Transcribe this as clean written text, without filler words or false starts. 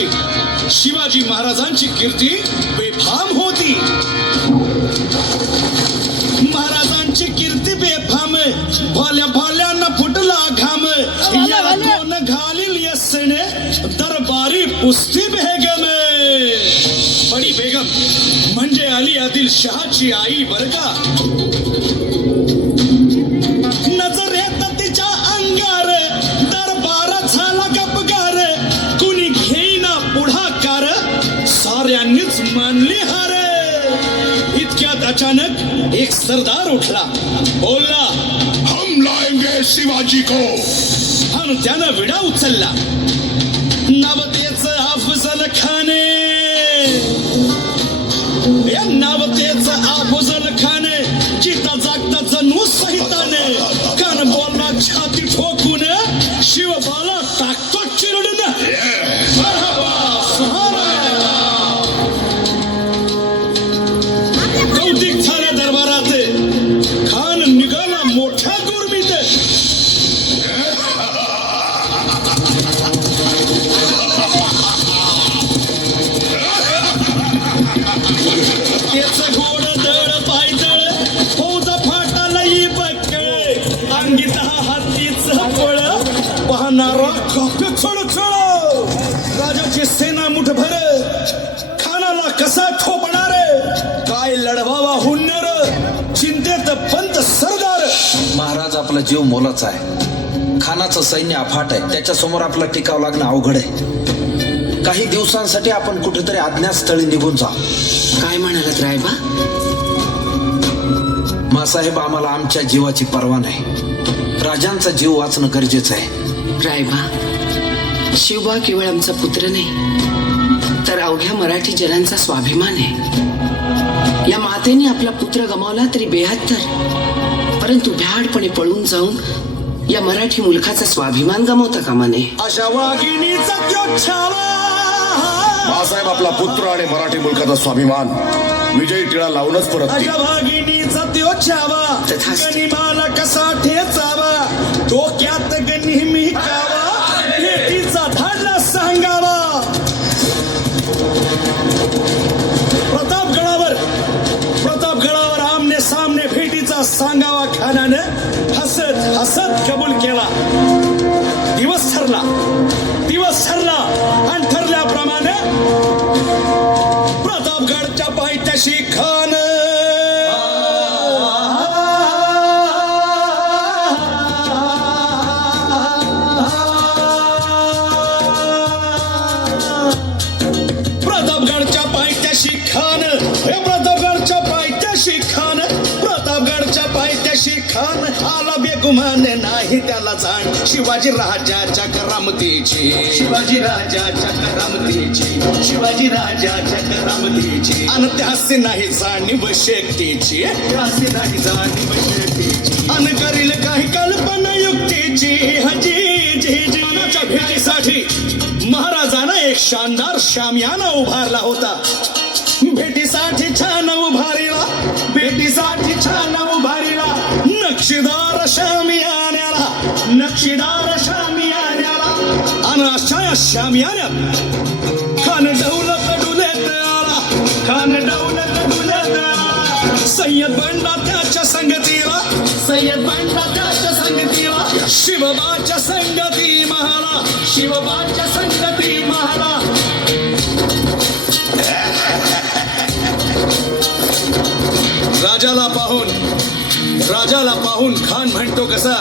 महाराजांची शिवाजी महाराजांची कीर्ती बेफाम होती. महाराजांची कीर्ती बेफाम, भाल्या भाल्यांना फुटला घाम. याला कोण घालील यस्सेने दरबारी पुस्ती बेगम. बडी बेगम म्हणजे अली आदिल शहाची आई बर का. नजरेत तिच्या अंगार दरबार झाला गपगार. कुणी घेईना पुढाकार, साऱ्यांनीच मानली हार. इतक्यात अचानक एक सरदार उठला, बोलला, हम लाएंगे शिवाजी को. आणि त्यानं विडा उचलला. नवतेचं अफजल खाने, या नवतेचं अफजल खाने चिता जागता जणू सहिताने. कान बोलला छाती ठोकून, शिवबाला टाकतो चिरडून. कौतिक झाले दरबारात, खान निघाला मोठ्या गुरमीत. त्याच गोड दळ पायदळ, फौज फाटाला बक्कळ. अंगीत हातीच फळ, पाहणारा कापे चढ. राजाची सेना मुठभर, खानाला कसा ठोपणार. काय लढवावा हुन्नर, चिंतेत पंत सरदार. महाराज आपला जीव मोलाचा आहे. खानाचं सैन्य अफाट आहे. त्याच्या समोर आपला टिकाव लागणं अवघड आहे. काही दिवसांसाठी आपण कुठेतरी अज्ञातस्थळी निघून जा. काय म्हणालात रायबा? मासाहेब, आम्हाला आमच्या जीवाची पर्वा नाही. राजांचा जीव वाचणं गरजेचं आहे. रायबा, शिवबा केवळ आमचा पुत्र नाही, तर अवघ्या मराठी जनांचा स्वाभिमान आहे. या मातेने आपला पुत्र गमावला तरी बेहत्तर, परंतु भ्याडपणे पळून जाऊन या मराठी मुलखाचा स्वाभिमान गमावता कामा नये. अशा वाघिणीचा त्यो छावा. बाळासाहेब आपला पुत्र आणि मराठी मुलकाचा स्वाभिमान विजयी टिळा लावूनच परत अशा वाघिणीचा त्यो छावा. तथास्तु. गनिमाला कसा ठेचावा, डोक्यात नेहमी कावा. भेटीचा धाडला सांगावा. प्रतापगडावर आमने सामने भेटीचा सांगावा. खानानं हसत हसत कबूल केला. दिवस ठरला आणि ठरल्याप्रमाणे प्रतापगडच्या पायथ्याशी खान प्रतापगडच्या पायथ्याशी खान आला बेगुमान नाही त्याला जाण. शिवाजी राजाच्या करामतीची अन त्यासे नाही जाणीव शेतीची. अन करील काही कल्पना युक्तीची. हजी भेटीसाठी महाराजांना एक शानदार शामियाना उभारला होता. भेटीसाठी छान उभारीला. नक्षीदार शामियान्याला आणि अशा या शामियान्यात खान डौलत डुलेत आला. सय्यद बंडा त्याच्या संगतीला. शिवबाच्या संगती महाला. राजाला पाहून खान म्हणतो कसा,